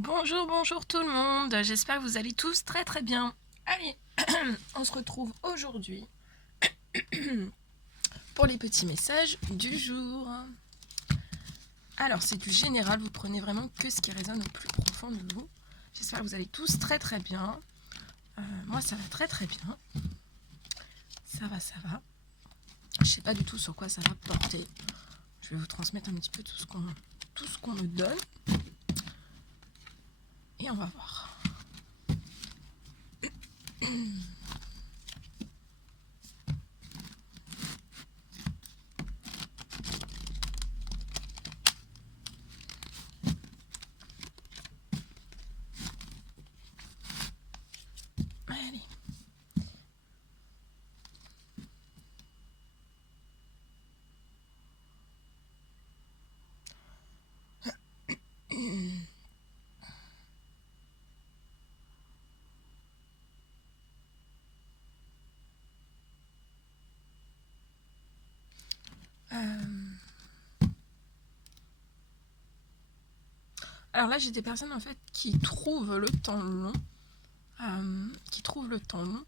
Bonjour, bonjour tout le monde, j'espère que vous allez tous très très bien. Allez, on se retrouve aujourd'hui pour les petits messages du jour. Alors c'est du général, vous prenez vraiment que ce qui résonne au plus profond de vous. J'espère que vous allez tous très très bien. Moi ça va très très bien. Ça va, ça va. Je sais pas du tout sur quoi ça va porter. Je vais vous transmettre un petit peu tout ce qu'on me donne. Et on va voir. Allez. Alors là, j'ai des personnes en fait qui trouvent le temps long, qui trouvent le temps long,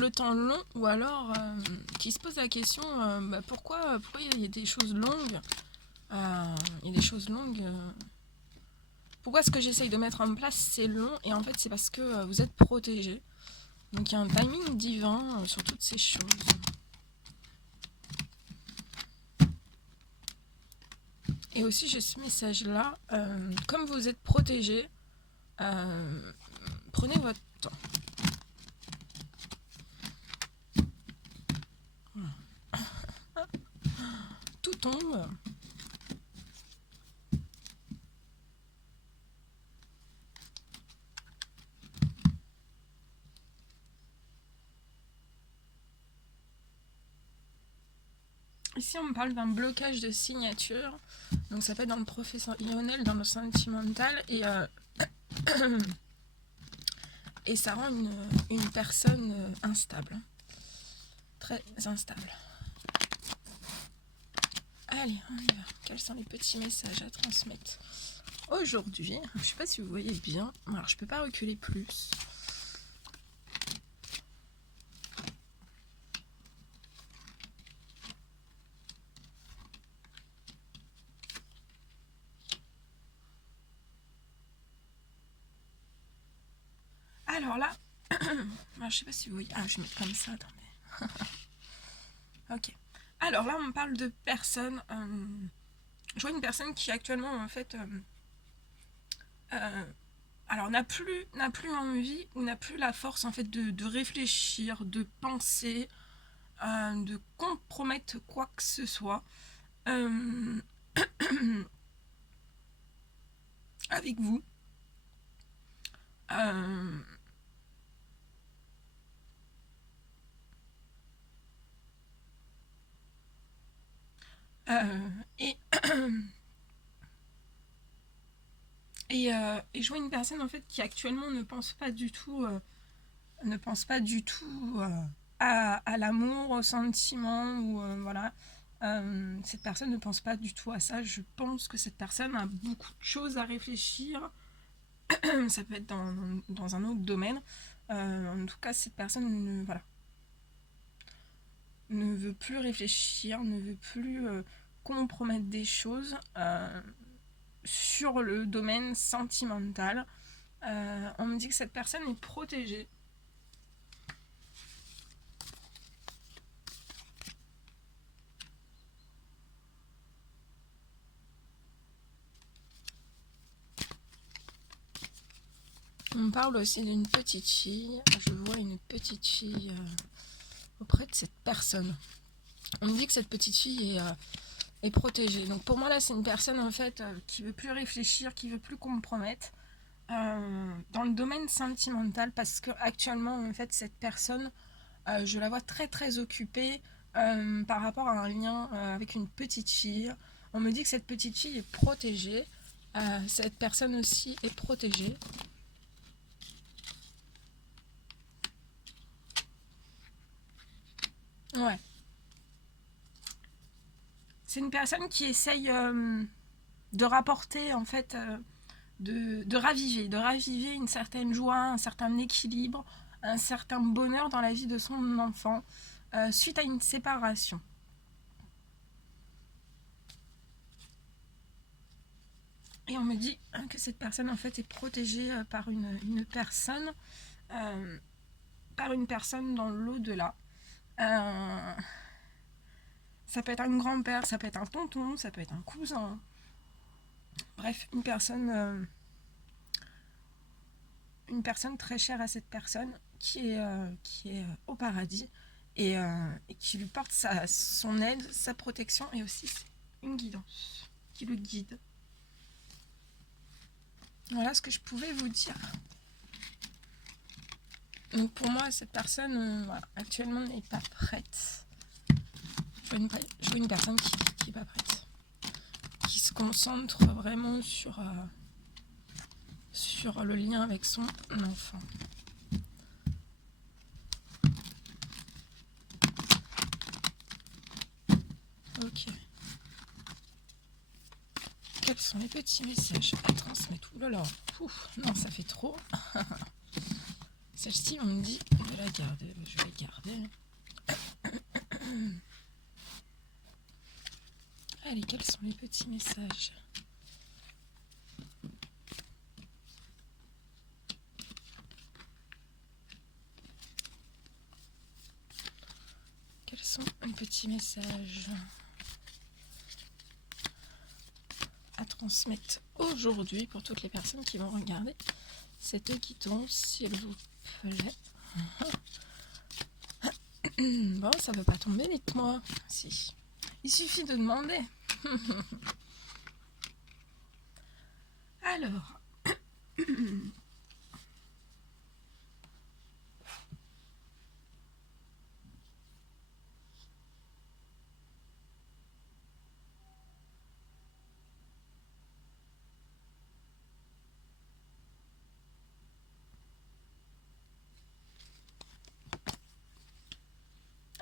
le temps long, ou alors qui se posent la question pourquoi il y a des choses longues, il y a des choses longues. Pourquoi ce que j'essaye de mettre en place c'est long, et en fait c'est parce que vous êtes protégé. Donc il y a un timing divin sur toutes ces choses. Et aussi j'ai ce message là, comme vous êtes protégé, prenez votre temps. Tout tombe. Ici, on me parle d'un blocage de signature. Donc, ça peut être dans le professionnel, dans le sentimental. Et ça rend une personne instable. Très instable. Allez, on y va. Quels sont les petits messages à transmettre aujourd'hui? Je ne sais pas si vous voyez bien. Alors, je ne peux pas reculer plus. Alors là, alors, je sais pas si vous voyez. Ah, je vais mettre comme ça, attendez. Ok. Alors là, on parle de personnes. Je vois une personne qui actuellement, en fait, alors n'a plus envie ou n'a plus la force en fait de réfléchir, de penser, de compromettre quoi que ce soit. Avec vous. Euh, et, et je vois une personne en fait qui actuellement ne pense pas du tout, à l'amour, au sentiment, ou voilà. Cette personne ne pense pas du tout à ça. Je pense que cette personne a beaucoup de choses à réfléchir. Ça peut être dans un autre domaine. En tout cas, cette personne ne veut plus réfléchir, ne veut plus compromettre des choses sur le domaine sentimental. On me dit que cette personne est protégée. On parle aussi d'une petite fille. Je vois une petite fille auprès de cette personne. On me dit que cette petite fille est protégée. Donc pour moi là, c'est une personne en fait qui veut plus réfléchir, qui veut plus compromettre dans le domaine sentimental, parce que actuellement en fait cette personne, je la vois très très occupée par rapport à un lien avec une petite fille. On me dit que cette petite fille est protégée. Cette personne aussi est protégée. Ouais. C'est une personne qui essaye de rapporter en fait, de raviver une certaine joie, un certain équilibre, un certain bonheur dans la vie de son enfant suite à une séparation. Et on me dit que cette personne en fait est protégée par une personne dans l'au-delà. Ça peut être un grand-père, ça peut être un tonton, ça peut être un cousin. Bref, une personne très chère à cette personne qui est au paradis et qui lui porte son aide, sa protection et aussi une guidance qui le guide. Voilà ce que je pouvais vous dire. Donc pour moi, cette personne actuellement n'est pas prête. Je vois une personne qui n'est pas prête, qui se concentre vraiment sur le lien avec son enfant. Ok. Quels sont les petits messages à transmettre? Ouh là là, non, ça fait trop. Celle-ci, on me dit de la garder. Je vais la garder. Allez, quels sont les petits messages? Quels sont les petits messages à transmettre aujourd'hui pour toutes les personnes qui vont regarder cette guidance, s'il vous plaît? Bon, ça veut pas tomber, dites-moi. Si. Il suffit de demander. Alors.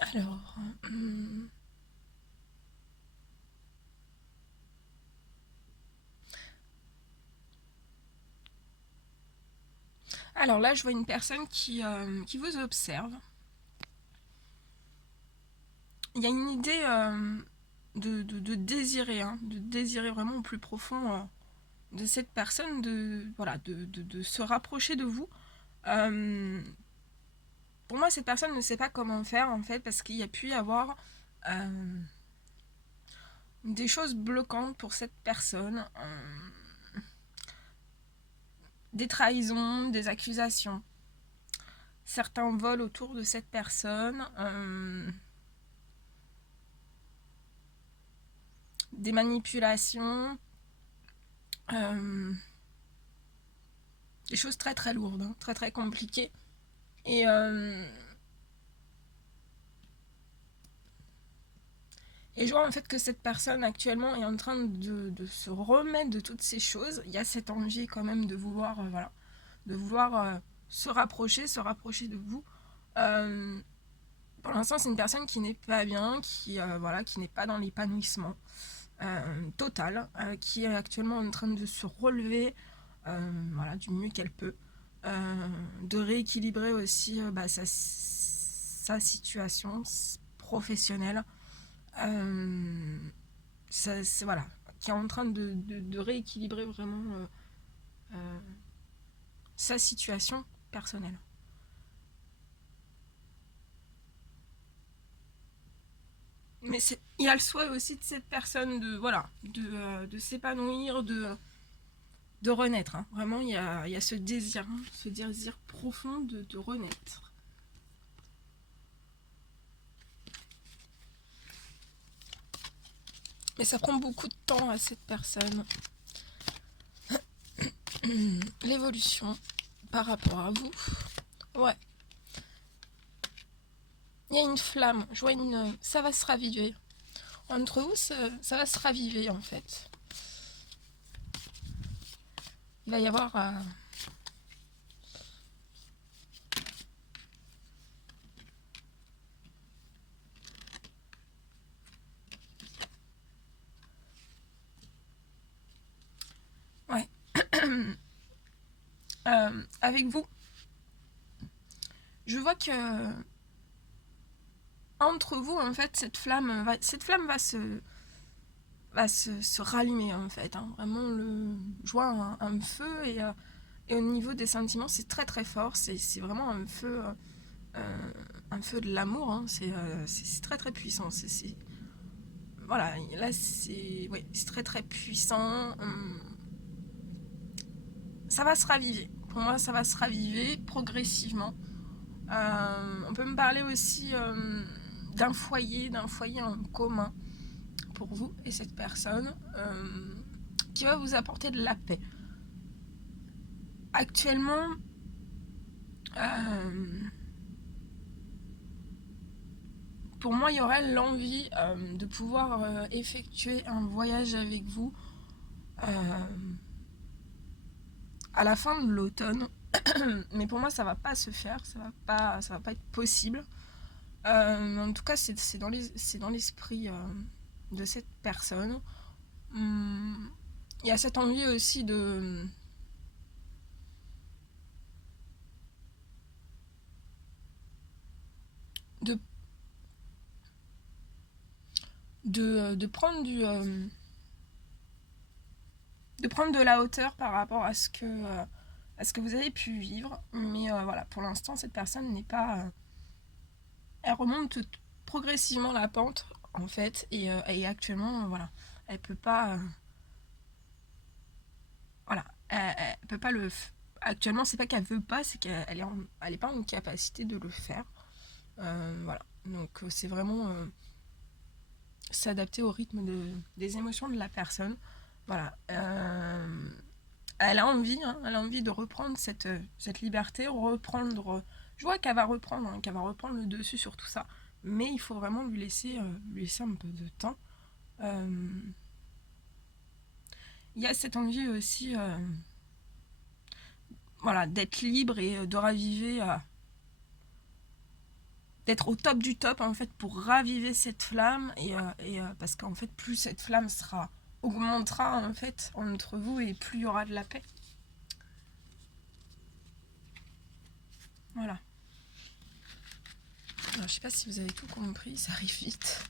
Alors. Alors là, je vois une personne qui vous observe. Il y a une idée de désirer vraiment au plus profond de cette personne, de se rapprocher de vous. Pour moi, cette personne ne sait pas comment faire en fait, parce qu'il y a pu y avoir des choses bloquantes pour cette personne, des trahisons, des accusations, certains vols autour de cette personne, des manipulations, des choses très très lourdes, très très compliquées. Et je vois en fait que cette personne actuellement est en train de se remettre de toutes ces choses. Il y a cette envie quand même de vouloir, se rapprocher de vous. Pour l'instant, c'est une personne qui n'est pas bien, qui n'est pas dans l'épanouissement total, qui est actuellement en train de se relever du mieux qu'elle peut, de rééquilibrer aussi sa situation professionnelle, qui est en train de rééquilibrer vraiment sa situation personnelle. Mais il y a le souhait aussi de cette personne de s'épanouir, de renaître. Hein. Vraiment, il y a ce désir profond de renaître. Mais ça prend beaucoup de temps à cette personne. L'évolution par rapport à vous. Ouais. Il y a une flamme. Je vois ça va se raviver. Entre vous, ça va se raviver en fait. Il va y avoir avec vous, je vois que entre vous, en fait, cette flamme va se rallumer, en fait. Hein. Vraiment, je vois un feu, et au niveau des sentiments, c'est très très fort. C'est vraiment un feu de l'amour. Hein. C'est très très puissant. Voilà, là, c'est très très puissant. Ça va se raviver. Pour moi, ça va se raviver progressivement. On peut me parler aussi d'un foyer en commun pour vous et cette personne qui va vous apporter de la paix. Actuellement, pour moi, il y aurait l'envie de pouvoir effectuer un voyage avec vous à la fin de l'automne. Mais pour moi, ça va pas se faire, ça va pas être possible. En tout cas, c'est dans l'esprit de cette personne. Il y a cette envie aussi de prendre de prendre de la hauteur par rapport à ce que vous avez pu vivre. Mais voilà, pour l'instant, cette personne n'est pas... elle remonte progressivement la pente, en fait, et actuellement, voilà, elle peut pas... voilà, elle peut pas actuellement, c'est pas qu'elle veut pas, c'est qu'elle est pas en capacité de le faire. Voilà, donc c'est vraiment s'adapter au rythme des émotions de la personne. Voilà. Elle a envie, hein, de reprendre cette liberté, je vois qu'elle va reprendre, le dessus sur tout ça, mais il faut vraiment lui laisser un peu de temps. Il y a cette envie aussi, voilà, d'être libre et de raviver, d'être au top du top, en fait, pour raviver cette flamme, et parce qu'en fait, plus cette flamme augmentera, en fait, entre vous, et plus il y aura de la paix. Voilà. Alors, je sais pas si vous avez tout compris, ça arrive vite.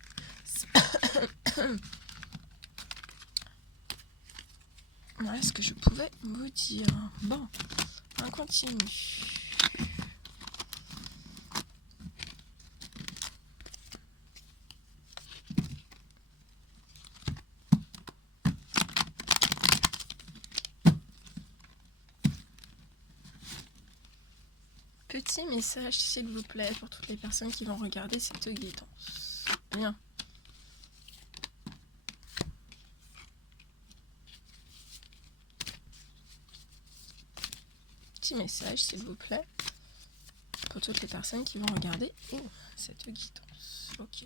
Voilà ce que je pouvais vous dire. Bon, on continue. Petit message, s'il vous plaît, pour toutes les personnes qui vont regarder cette guidance. Bien. Petit message, s'il vous plaît, pour toutes les personnes qui vont regarder cette guidance. Ok.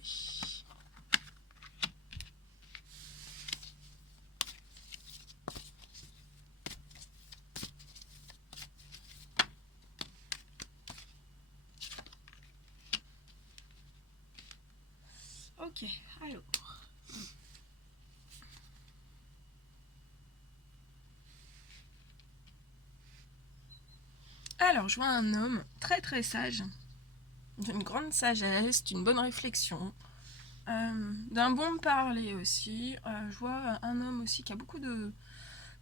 Ok, alors. Alors, je vois un homme très très sage, d'une grande sagesse, d'une bonne réflexion, d'un bon parler aussi. Je vois un homme aussi qui a beaucoup de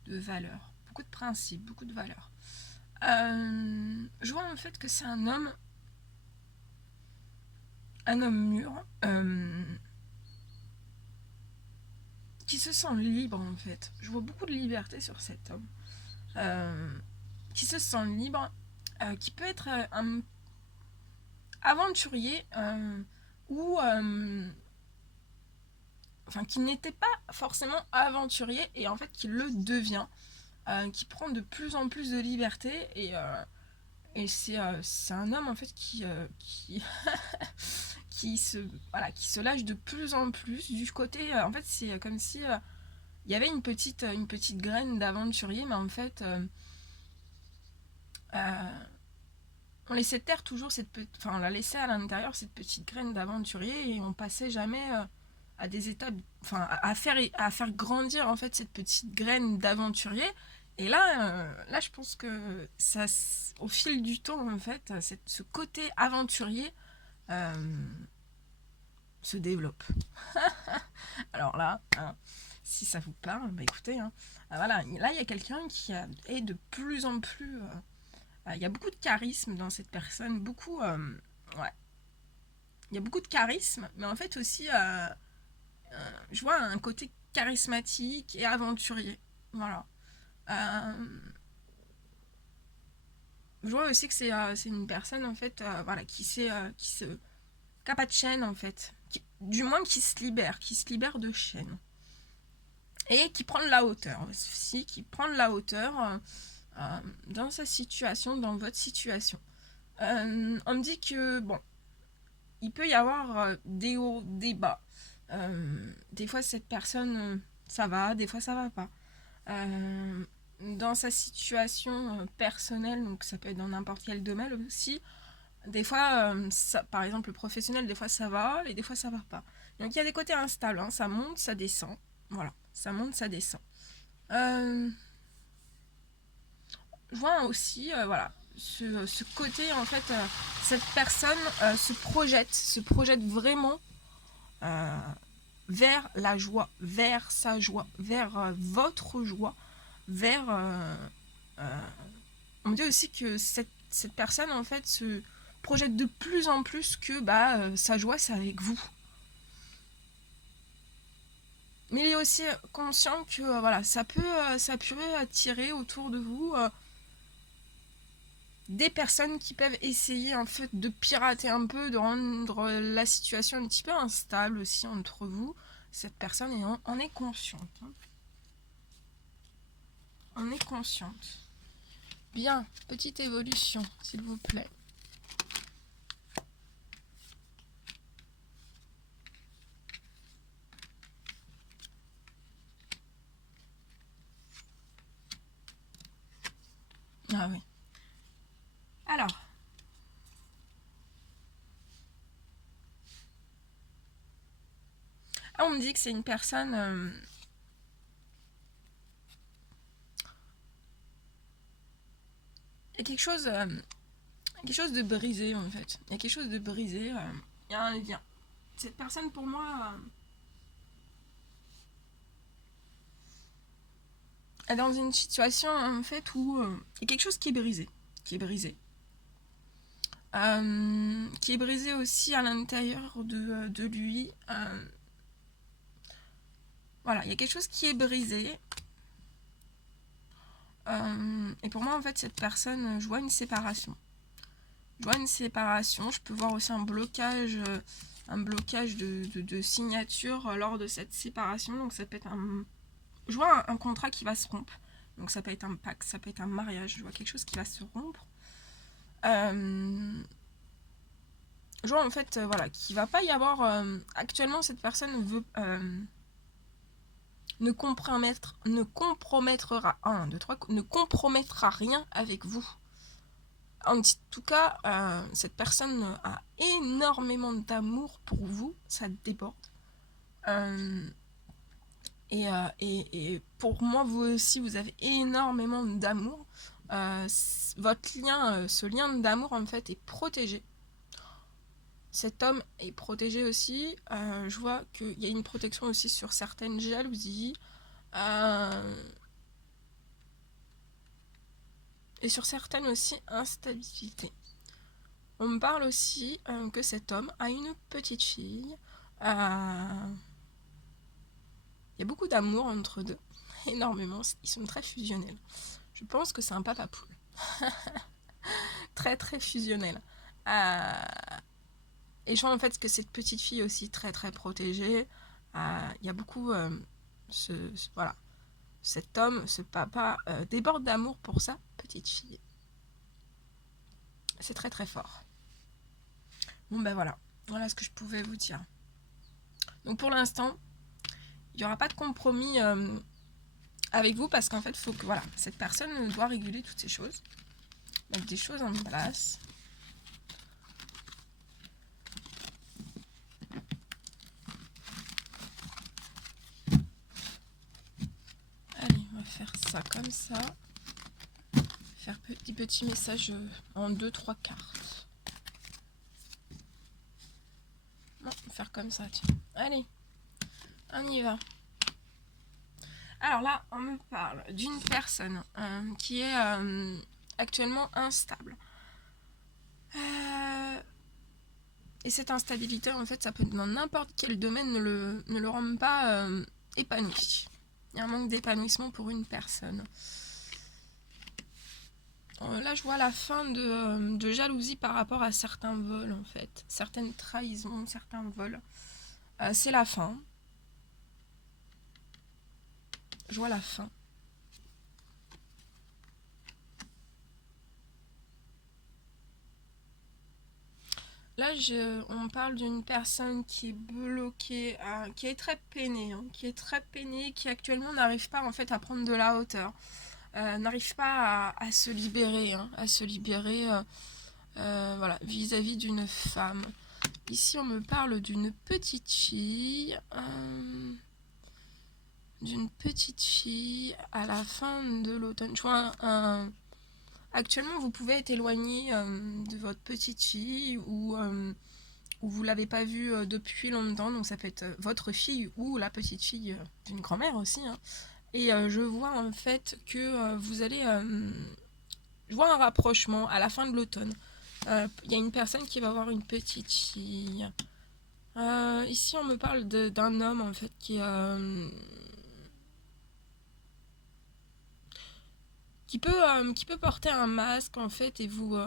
valeurs, beaucoup de principes, beaucoup de valeurs. Je vois en fait que c'est un homme mûr, qui se sent libre en fait. Je vois beaucoup de liberté sur cet homme, qui se sent libre, qui peut être un aventurier, ou enfin qui n'était pas forcément aventurier et en fait qui le devient, qui prend de plus en plus de liberté, et c'est un homme en fait qui qui se lâche de plus en plus du côté, en fait c'est comme si il y avait une petite graine d'aventurier, mais en fait on laissait taire toujours on la laissait à l'intérieur, cette petite graine d'aventurier, et on passait jamais à des étapes, à faire grandir en fait cette petite graine d'aventurier, Et là, je pense que ça, au fil du temps, en fait, ce côté aventurier se développe. Alors là, hein, si ça vous parle, bah écoutez, hein, voilà, là il y a quelqu'un qui est de plus en plus... il y a beaucoup de charisme dans cette personne, beaucoup... ouais, il y a beaucoup de charisme, mais en fait aussi, je vois un côté charismatique et aventurier. Voilà. Je vois aussi que c'est une personne, en fait, voilà, qui se... qui n'a pas de chaîne, en fait. Du moins qui se libère de chaîne. Et qui prend de la hauteur aussi, qui prend de la hauteur dans sa situation, dans votre situation. On me dit que, bon, il peut y avoir des hauts, des bas. Des fois, cette personne, ça va, des fois, ça va pas. Dans sa situation personnelle, donc ça peut être dans n'importe quel domaine aussi, des fois, par exemple, le professionnel, des fois, ça va, et des fois, ça va pas. Donc, il y a des côtés instables, hein, ça monte, ça descend. Voilà, ça monte, ça descend. Je vois aussi, voilà, ce côté, en fait, cette personne se projette vraiment euh, vers la joie, vers sa joie, vers votre joie, vers... on me dit aussi que cette personne, en fait, se projette de plus en plus que sa joie, c'est avec vous. Mais il est aussi conscient que voilà, ça peut attirer autour de vous des personnes qui peuvent essayer en fait de pirater un peu, de rendre la situation un petit peu instable aussi entre vous. Cette personne en est consciente. Hein. En est consciente. Bien, petite évolution, s'il vous plaît. Ah oui. Alors. Ah, on me dit que c'est une personne... il y a quelque chose de brisé en fait. Il y a quelque chose de brisé. Il y a un lien. Cette personne pour moi est dans une situation en fait où il y a quelque chose qui est brisé. Qui est brisé. Qui est brisé aussi à l'intérieur de lui. Voilà, il y a quelque chose qui est brisé. Et pour moi, en fait, cette personne, je vois une séparation. Je vois une séparation. Je peux voir aussi un blocage de signature lors de cette séparation. Donc ça peut être je vois un contrat qui va se rompre. Donc ça peut être un pacte, ça peut être un mariage. Je vois quelque chose qui va se rompre. Je vois en fait, voilà, qu'il va pas y avoir... actuellement, cette personne veut... ne compromettra... 1, 2, 3... Ne compromettra rien avec vous. En tout cas, cette personne a énormément d'amour pour vous. Ça déborde. Et pour moi, vous aussi, vous avez énormément d'amour. Votre lien, ce lien d'amour, en fait, est protégé. Cet homme est protégé aussi. Je vois qu'il y a une protection aussi sur certaines jalousies. Et sur certaines aussi instabilités. On me parle aussi que cet homme a une petite fille. Il y a beaucoup d'amour entre deux. Énormément. Ils sont très fusionnels. Je pense que c'est un papa poule. Très très fusionnel. Et je vois en fait que cette petite fille aussi très très protégée. Il y a beaucoup voilà, cet homme, ce papa déborde d'amour pour sa petite fille. C'est très très fort. Bon ben voilà ce que je pouvais vous dire. Donc pour l'instant, il n'y aura pas de compromis avec vous parce qu'en fait, il faut que voilà, cette personne doit réguler toutes ces choses, mettre des choses en place. Allez, on va faire ça comme ça. faire des petits messages en 2-3 cartes. Non, faire comme ça, tiens. Allez, on y va. Alors là, on me parle d'une personne qui est actuellement instable. Et cette instabilité, en fait, ça peut être dans n'importe quel domaine, ne le rend pas épanoui. Il y a un manque d'épanouissement pour une personne. Là, je vois la fin de jalousie par rapport à certains vols, en fait. Certaines trahisons, certains vols. C'est la fin. Je vois la fin. Là, on parle d'une personne qui est bloquée, qui est très peinée, qui actuellement n'arrive pas en fait à prendre de la hauteur, n'arrive pas à se libérer, voilà, vis-à-vis d'une femme. Ici, on me parle d'une petite fille, à la fin de l'automne. Je vois actuellement, vous pouvez être éloigné de votre petite fille ou vous l'avez pas vue depuis longtemps, donc ça peut être votre fille ou la petite fille d'une grand-mère aussi. Hein. Et je vois en fait que vous allez... je vois un rapprochement à la fin de l'automne. Il y a une personne qui va avoir une petite fille. Ici, on me parle d'un homme en fait qui peut porter un masque en fait et vous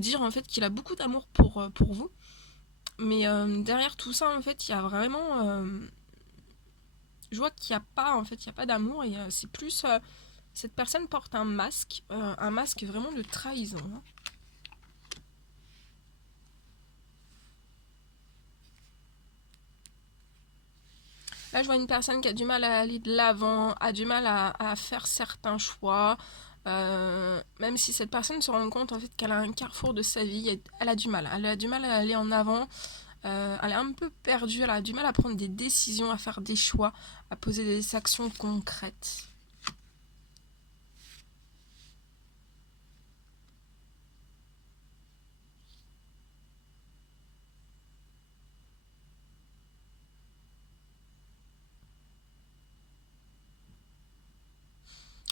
dire en fait qu'il a beaucoup d'amour pour vous. Mais derrière tout ça, en fait, il y a vraiment... je vois qu'il n'y a pas, en fait, il y a pas d'amour et c'est plus... cette personne porte un masque vraiment de trahison. Hein. Là, je vois une personne qui a du mal à aller de l'avant, a du mal à faire certains choix. Même si cette personne se rend compte en fait qu'elle a un carrefour de sa vie, elle a du mal. Elle a du mal à aller en avant. Elle est un peu perdue. Elle a du mal à prendre des décisions, à faire des choix, à poser des actions concrètes.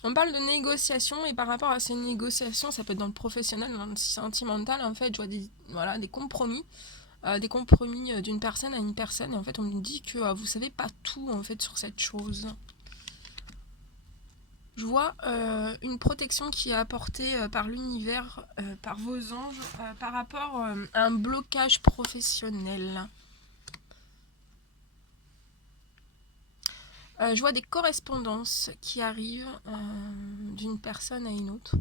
On parle de négociations et par rapport à ces négociations, ça peut être dans le professionnel, dans le sentimental, en fait, je vois des compromis. Des compromis d'une personne à une personne et en fait on me dit que vous savez pas tout en fait sur cette chose. Je vois une protection qui est apportée par l'univers, par vos anges, par rapport à un blocage professionnel. Je vois des correspondances qui arrivent d'une personne à une autre.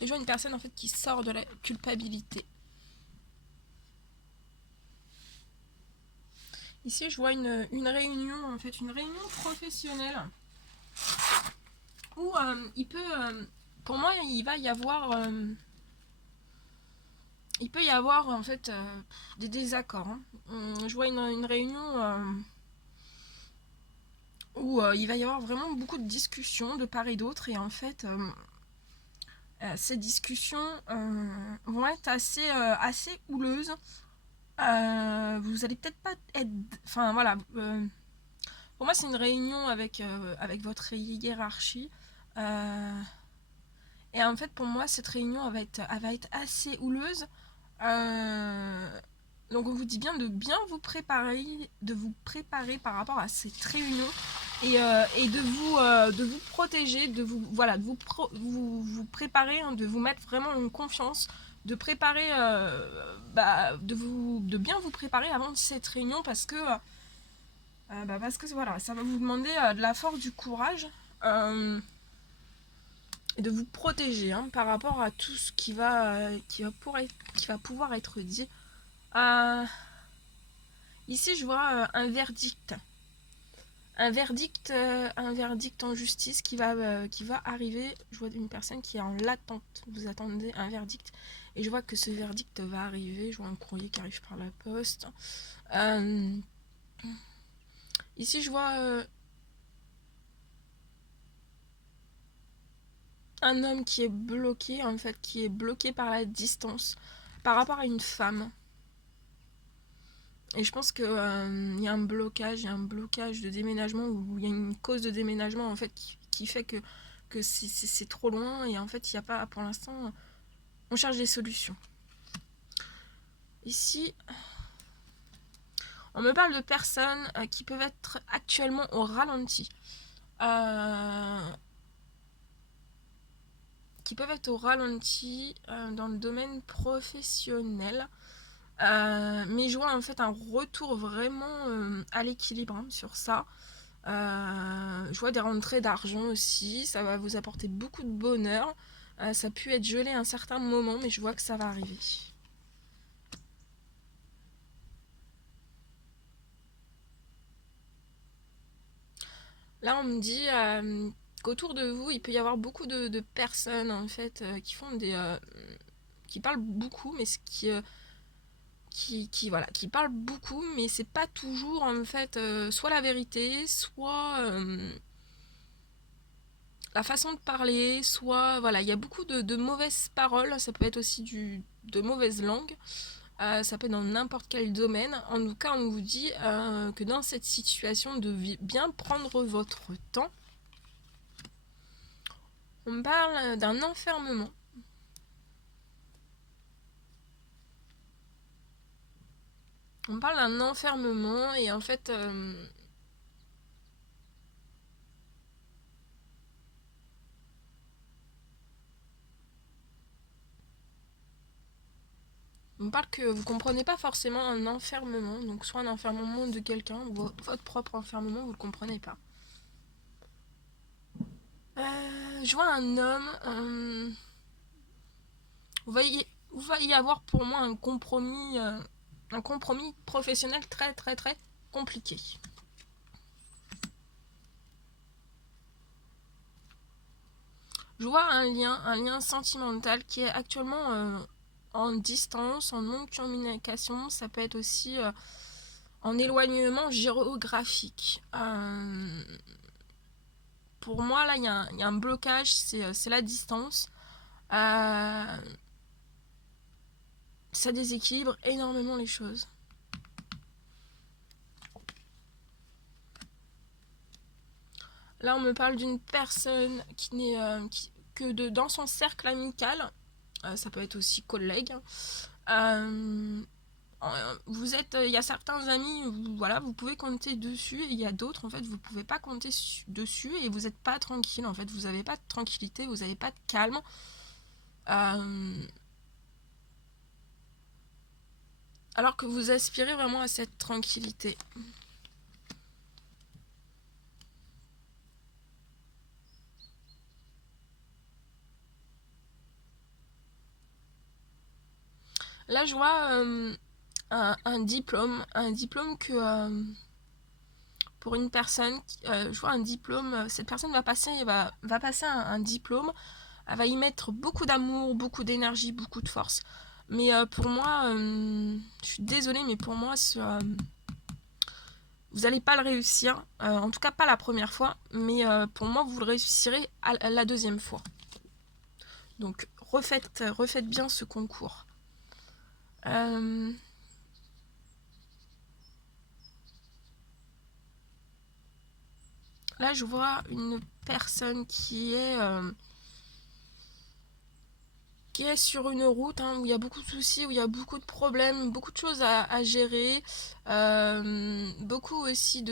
Et je vois une personne en fait qui sort de la culpabilité. Ici, je vois une réunion, en fait, une réunion professionnelle où pour moi, il peut y avoir en fait des désaccords. Hein. Je vois une réunion où il va y avoir vraiment beaucoup de discussions de part et d'autre et en fait, ces discussions vont être assez houleuses. Vous allez peut-être pas être, enfin voilà. Pour moi, c'est une réunion avec votre hiérarchie. Et en fait, pour moi, cette réunion, elle va être assez houleuse. Donc, on vous dit de vous préparer par rapport à cette réunion et de vous protéger, voilà, vous préparer, hein, de vous mettre vraiment en confiance, de préparer, de bien vous préparer avant cette réunion parce que voilà, ça va vous demander de la force, du courage et de vous protéger hein, par rapport à tout ce qui va pouvoir être dit. Ici, je vois un verdict. Un verdict en justice qui va arriver. Je vois une personne qui est en l'attente. Vous attendez un verdict. Et je vois que ce verdict va arriver. Je vois un courrier qui arrive par la poste. Ici, je vois un homme qui est bloqué, en fait, qui est bloqué par la distance par rapport à une femme. Et je pense que il y a un blocage, de déménagement, ou il y a une cause de déménagement en fait qui fait que c'est trop loin, et en fait il n'y a pas, pour l'instant, on cherche des solutions. Ici, on me parle de personnes qui peuvent être actuellement au ralenti. Qui peuvent être au ralenti dans le domaine professionnel. Mais je vois en fait un retour vraiment à l'équilibre sur ça. Je vois des rentrées d'argent aussi, ça va vous apporter beaucoup de bonheur. Ça a pu être gelé à un certain moment, mais je vois que ça va arriver. Là, on me dit qu'autour de vous, il peut y avoir beaucoup de personnes en fait qui font qui parlent beaucoup, mais voilà, qui parlent beaucoup, mais c'est pas toujours en fait soit la vérité, soit la façon de parler, soit voilà, il y a beaucoup de mauvaises paroles, ça peut être aussi de mauvaises langues, ça peut être dans n'importe quel domaine. En tout cas, on vous dit que dans cette situation, de bien prendre votre temps. On me parle d'un enfermement. On me parle d'un enfermement, et en fait, on me parle que vous comprenez pas forcément un enfermement, donc soit un enfermement de quelqu'un, ou votre propre enfermement, vous le comprenez pas. Je vois un homme. Vous va y avoir pour moi un compromis professionnel très très très compliqué. Je vois un lien sentimental qui est actuellement en distance, en non-communication. Ça peut être aussi en éloignement géographique. Pour moi, là, il y a un blocage, c'est la distance. Ça déséquilibre énormément les choses. Là, on me parle d'une personne qui n'est dans son cercle amical. Ça peut être aussi collègue. Vous êtes, il y a certains amis, voilà, vous pouvez compter dessus, et il y a d'autres, en fait, vous pouvez pas compter dessus, et vous n'êtes pas tranquille, en fait, vous n'avez pas de tranquillité, vous n'avez pas de calme. Alors que vous aspirez vraiment à cette tranquillité. Là, je vois un diplôme que pour une personne, je vois un diplôme, cette personne va passer un diplôme, elle va y mettre beaucoup d'amour, beaucoup d'énergie, beaucoup de force. Mais pour moi, je suis désolée, mais pour moi, vous n'allez pas le réussir. En tout cas, pas la première fois, mais pour moi, vous le réussirez à la deuxième fois. Donc, refaites bien ce concours. Là, je vois une personne qui est sur une route où il y a beaucoup de soucis, où il y a beaucoup de problèmes, beaucoup de choses à gérer, beaucoup aussi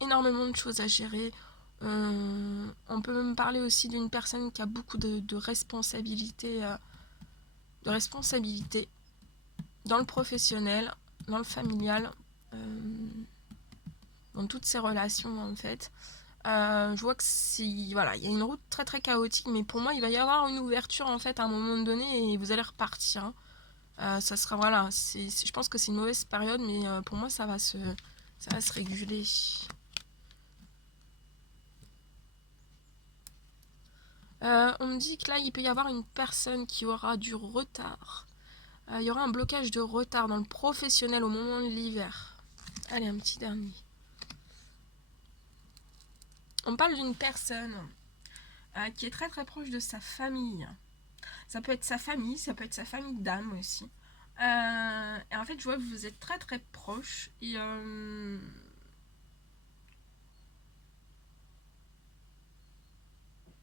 énormément de choses à gérer. On peut même parler aussi d'une personne qui a beaucoup de responsabilités, dans le professionnel, dans le familial, dans toutes ses relations en fait. Je vois que voilà, il y a une route très très chaotique, mais pour moi il va y avoir une ouverture en fait à un moment donné, et vous allez repartir. Ça sera voilà, je pense que c'est une mauvaise période, mais pour moi ça va se réguler. On me dit que là il peut y avoir une personne qui aura du retard. Il y aura un blocage de retard dans le professionnel au moment de l'hiver. Allez, un petit dernier. On parle d'une personne qui est très très proche de sa famille. Ça peut être sa famille, ça peut être sa famille d'âme aussi. Et en fait, je vois que vous êtes très très proches. Et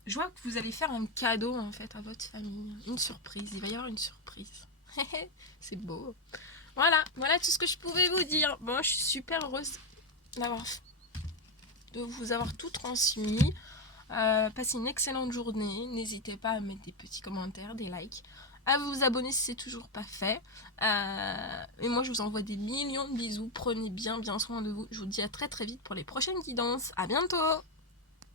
je vois que vous allez faire un cadeau en fait à votre famille. Une surprise. Il va y avoir une surprise. C'est beau. Voilà tout ce que je pouvais vous dire. Bon, je suis super heureuse de vous avoir tout transmis. Passez une excellente journée. N'hésitez pas à mettre des petits commentaires, des likes, à vous abonner si c'est toujours pas fait. Et moi, je vous envoie des millions de bisous. Prenez bien soin de vous. Je vous dis à très très vite pour les prochaines guidances. À bientôt!